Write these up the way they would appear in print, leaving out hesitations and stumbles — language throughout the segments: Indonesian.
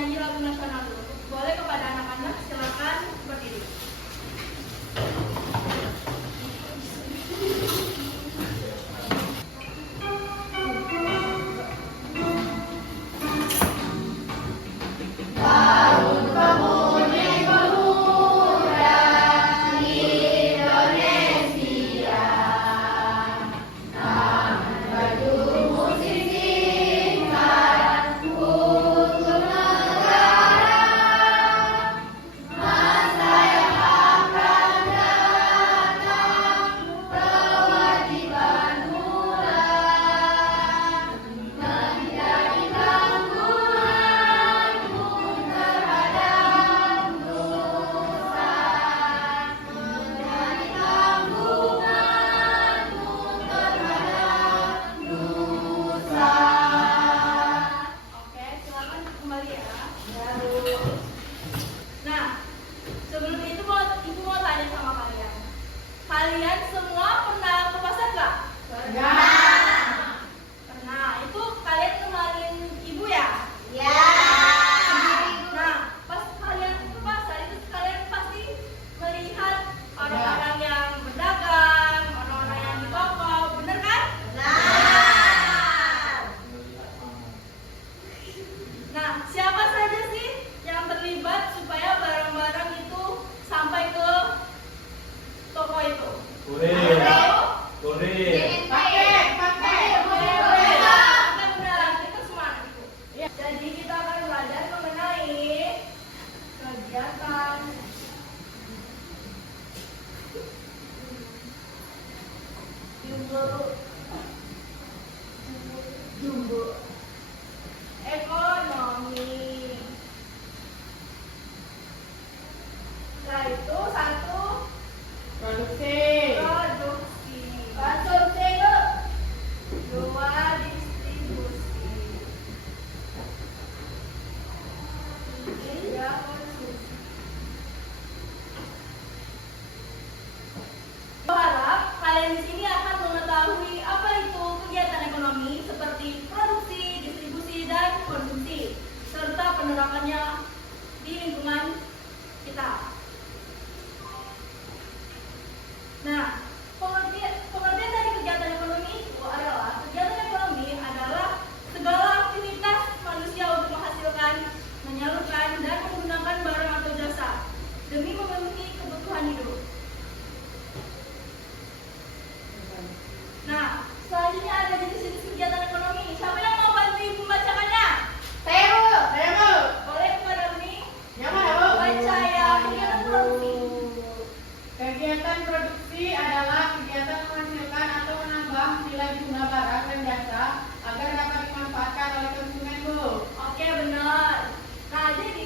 menyanyi lagu nasional dulu. Boleh kepada anak-anak, silakan berdiri. Kalian semua pernah ke pasar nggak? Pernah. Pernah. Itu kalian kemarin ibu ya? Ya. Nah, pas kalian ke pasar itu kalian pasti melihat orang-orang yang berdagang, orang-orang yang di toko, bener kan? Benar. Nah, siapa saja sih yang terlibat supaya barang-barang itu sampai ke toko itu? Kurir. Benar, itu semua itu. Jadi kita akan belajar mengenai kegiatan jumbo ekonomi. Setelah itu satu Produksi. Konsumsi itu. Dua distribusi. Tiga konsumsi. Berharap kalian di sini akan mengetahui apa itu kegiatan ekonomi seperti produksi, distribusi, dan konsumsi, serta penerapannya di lingkungan kita. Nah, pengertian dari kegiatan ekonomi itu adalah kegiatan ekonomi adalah segala aktivitas manusia untuk menghasilkan, menyalurkan, dan menggunakan barang atau jasa demi memenuhi kebutuhan hidup. Nah, selanjutnya ada jenis-jenis kegiatan ekonomi. Siapa yang mau bantu ibu membacakannya? Saya Bu. Boleh kepada Uni? Yang mana, Bu? Baca ya, kegiatan produksi. Kegiatan produksi adalah kegiatan menghasilkan atau menambah nilai guna barang dan jasa agar dapat dimanfaatkan oleh konsumen, Bu. Oke, benar. Nah, jadi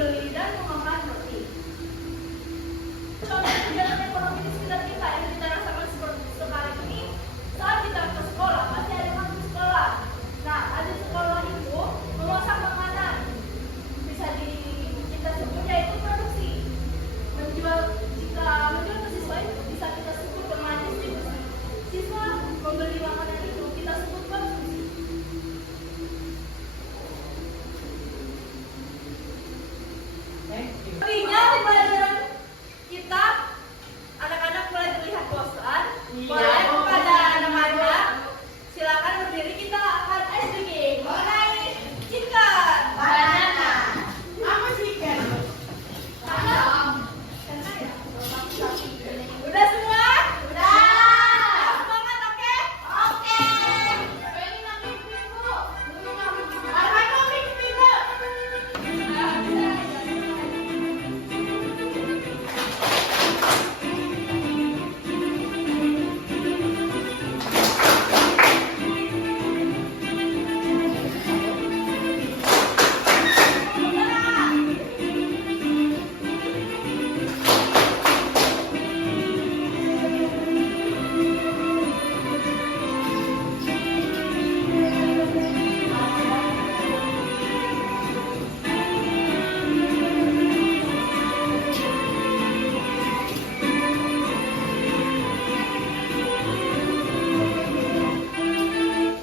membeli dan memakan roti. Contoh kegiatan ekonomi di sekitar kita yang kita rasakan seperti sekarang ini, saat kita ke sekolah pasti ada kan sekolah. Nah, ada sekolah itu memasak makanan, bisa kita sebut yaitu produksi. Jika menjual ke siswa itu bisa kita sebut dengan distribusi. Siswa membeli makanan itu kita sebut konsumsi. Artinya di pelajaran kita, anak-anak mulai terlihat bosan. Boleh kepada anak-anak, silakan berdiri, kita akan ice breaking. Mulai chicken, banana. Apa chicken? Udah semua? Udah. Semangat, oke? Oke. Ini nanti minggu. Apa itu minggu?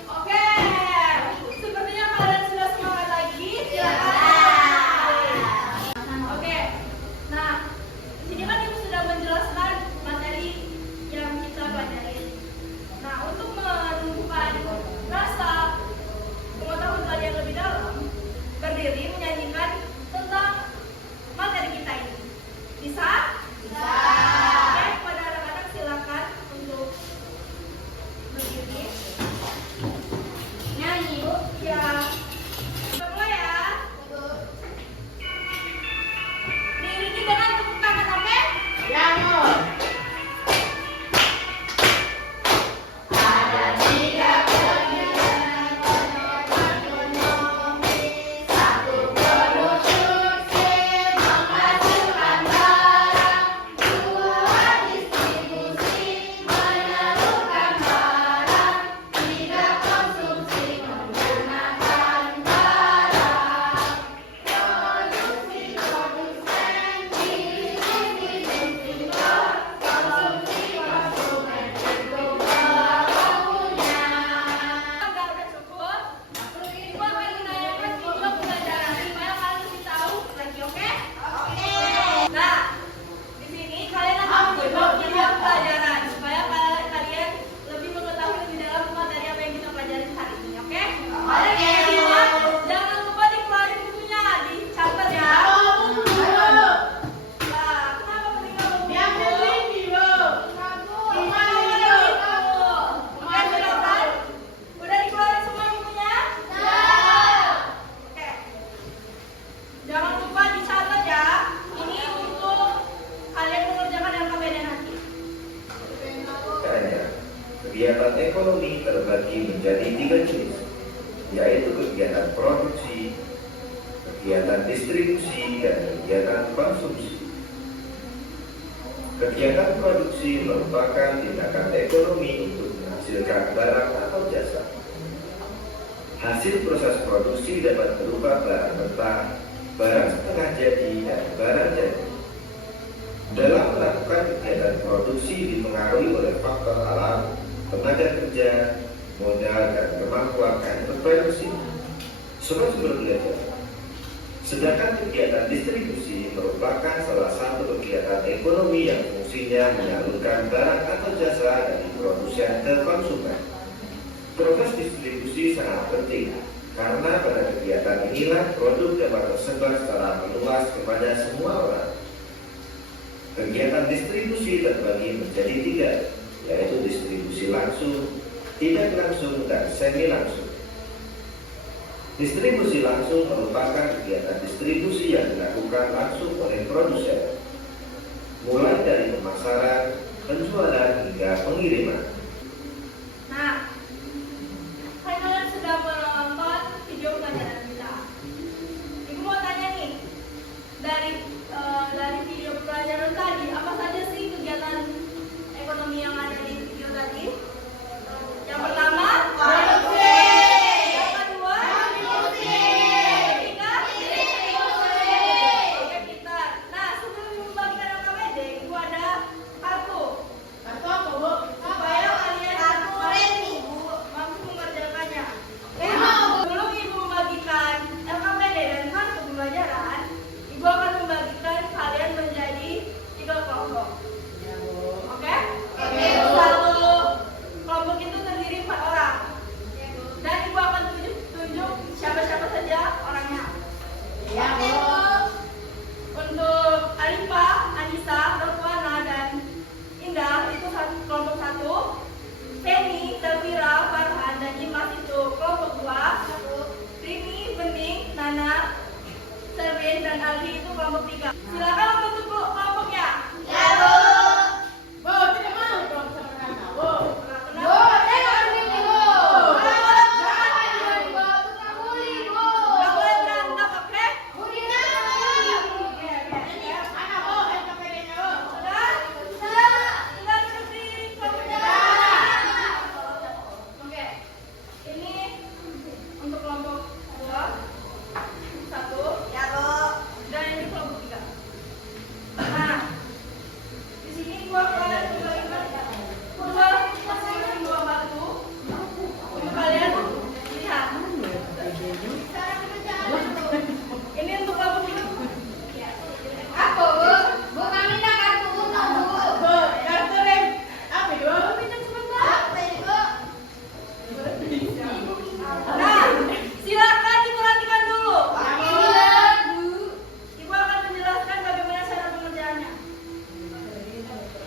Oke, sepertinya kalian sudah semangat lagi. Silakan. Oke, nah di sini kan ibu sudah menjelaskan materi yang kita pelajari. Nah, untuk menumbuhkan rasa pengetahuan kalian lebih dalam, berdiri menyanyikan tentang materi kita ini. Bisa? Bisa. Oke, kepada anak-anak silakan untuk berdiri. Nyanyi, Bu. Ya. Semua ya. Diiringi dengan tepuk tangan, oke? Ya, Bu. Ada tiga kegiatan ekonomi, satu produksi menghasilkan barang, dua distribusi menyalurkan barang, tiga konsumsi menggunakan barang. Produksi produsen, distributor, konsumsi konsumen itu pelakunya. Udah cukup. Ibu akan menanyakan video pembelajaran supaya kalian lebih tahu lagi, oke? Oke. Nah, di sini kalian akan mencoba video pembelajaran supaya kalian lebih mengetahui lebih dalam materi apa yang kita pelajari hari ini, oke? Oke. Jangan lupa dikeluarin bukunya, dicatat ya. Nah, kenapa ketinggalan buku? Yang ini, Bu. Oke, silakan. Udah dikeluarin semua bukunya? Oke. Jangan lupa dicatat ya. Ini untuk kalian mengerjakan LKPD nanti. Tanya, kegiatan ekonomi terbagi menjadi 3 jenis, yaitu kegiatan produksi, kegiatan distribusi, dan kegiatan konsumsi. Kegiatan produksi merupakan tindakan ekonomi untuk menghasilkan barang atau jasa. Hasil proses produksi dapat berupa barang mentah, barang setengah jadi, dan barang jadi. Dalam melakukan kegiatan produksi dipengaruhi oleh faktor alam, tenaga kerja, modal, dan kemampuan entrepreneurship. Sumber-sumber belajar. Sedangkan kegiatan distribusi merupakan salah satu kegiatan ekonomi yang fungsinya menyalurkan barang atau jasa dari produsen ke konsumen. Proses distribusi sangat penting karena pada kegiatan inilah produk dapat tersebar secara meluas kepada semua orang. Kegiatan distribusi terbagi menjadi 3, yaitu distribusi langsung, tidak langsung, dan semi langsung. Distribusi langsung merupakan kegiatan distribusi yang dilakukan langsung oleh produsen, mulai dari pemasaran, penjualan, hingga pengiriman. Nah, kalian sudah menonton video pelajaran kita. Ibu mau tanya nih, dan Aldi itu kelompok 3. Silakan membentuk kelompoknya. Bu, tidak mau dong sederhana, Bu. Nggak boleh berantem, oke? Mana, Bu? SKPD-nya, Bu. Sudah? Sudah duduk di kelompoknya. Oke. Ini untuk kelompok 2. 1. Dan ini kelompok 3. Nah, di sini gua kalian kembalikan masing-masing 2 batu. Untuk kalian lihat. Ini untuk kelompok 3. Bu, kartu rem. Apa itu, Bu? Nah, silakan diperhatikan dulu. Ibu akan menjelaskan bagaimana cara pengerjaannya.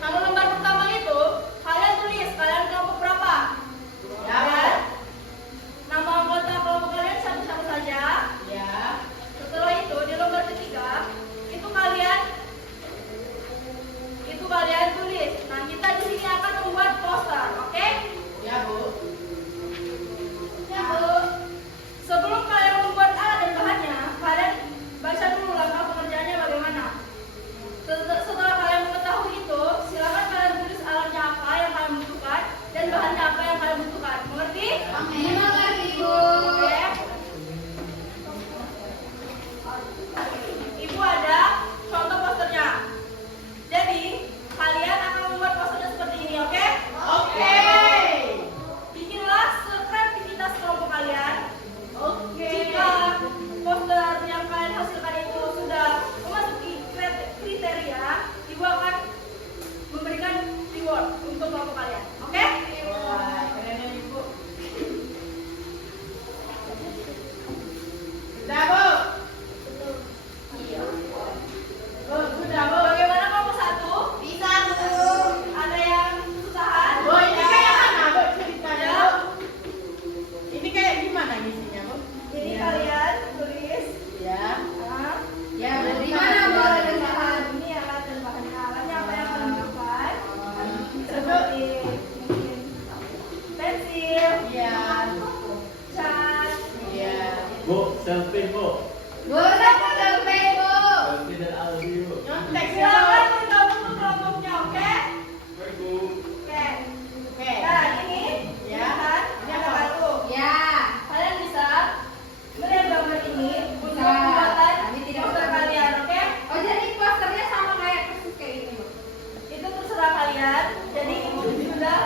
Kalau lembar pertama itu, kalian tulis kalian kelompok berapa. Ya. Nama anggota kelompok kalian satu-satu saja. Ya. Setelah itu di lembar ketiga itu kalian tulis. Nah, kita di sini akan membuat poster, oke? Ya, Bu. Sebelum kalian membuat alat dan bahannya, kalian baca dulu langkah pengerjaannya bagaimana. Setelah kalian mengetahui itu, silakan kalian tulis alatnya apa yang kalian butuhkan dan bahannya apa yang kalian butuhkan. Mengerti? Oke. Ibu ada contoh posternya. Jadi, kalian akan membuat posternya seperti ini, oke? Oke. Bikinlah sekreativitas kelompok kalian. Oke. Jika poster yang kalian hasilkan itu sudah memasuki kriteria, ibu akan memberikan reward untuk kelompok kalian. Oke? Wah, keren ya, Ibu. Sudah, Bu. Bu, sudah, Bu. Bagaimana kelompok 1? Ada yang kesusahan? Bu, ini kayak mana, Bu, ceritanya, Bu? Ini kayak gimana isinya, Bu? Jadi kalian tulis. Ya. Nah, Ya, di mana alat dan bahan? Ini alat dan bahannya. Alatnya apa yang kalian butuhkan? Seperti mungkin pensil, Iya. cat. Iya. Bu, selfie bu. Selfie dan Aldi bu. Nyontek ya, Silakan Bu. bergabung ke kelompoknya, oke? Hai bu. Oke. Oke. Nah, ini Ya. kan Ini ada apa? batu. Kalian bisa melihat gambar ini untuk pembuatan poster kalian, oke? Itu terserah kalian. Jadi ibu sudah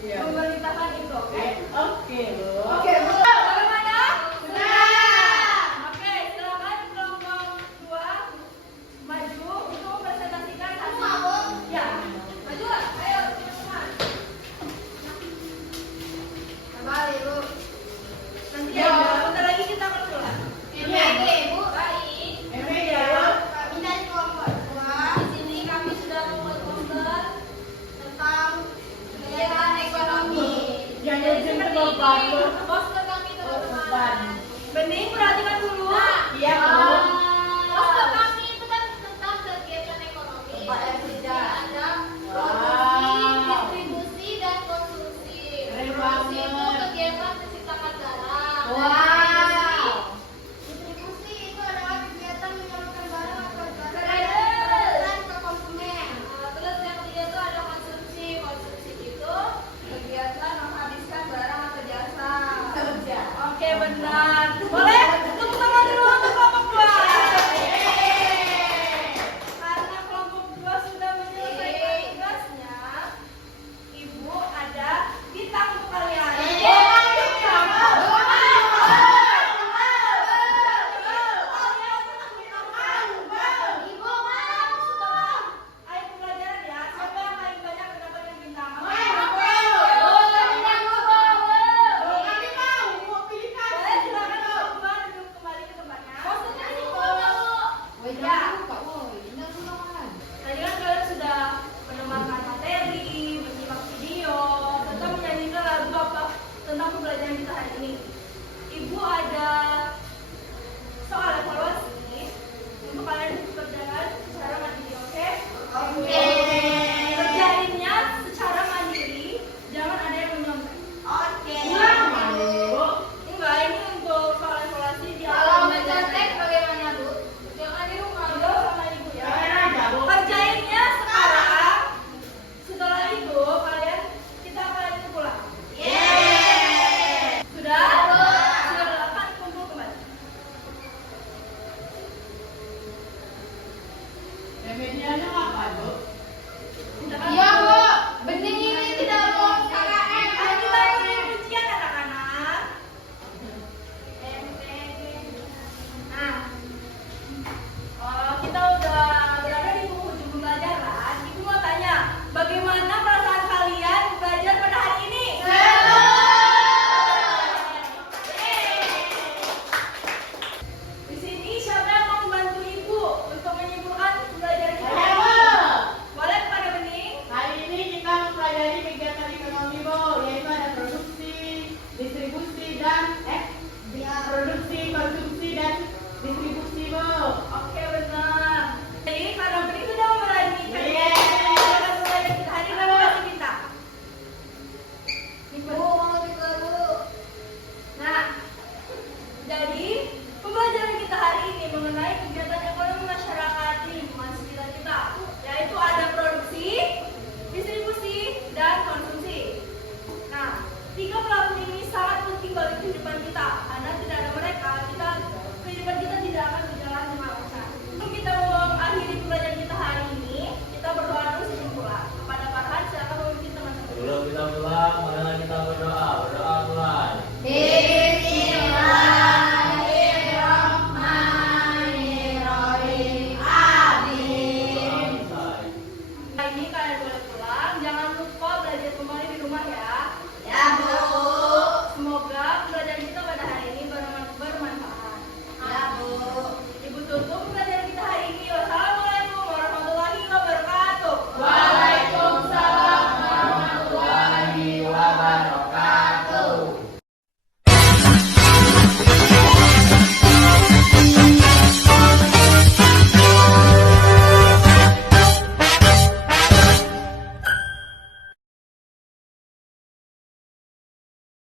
Iya. memerintahkan itu, oke? Oke, Bu. Bagaimana? Sudah. Oke, silakan Jadi, pembelajaran kita hari ini mengenai kegiatan ekonomi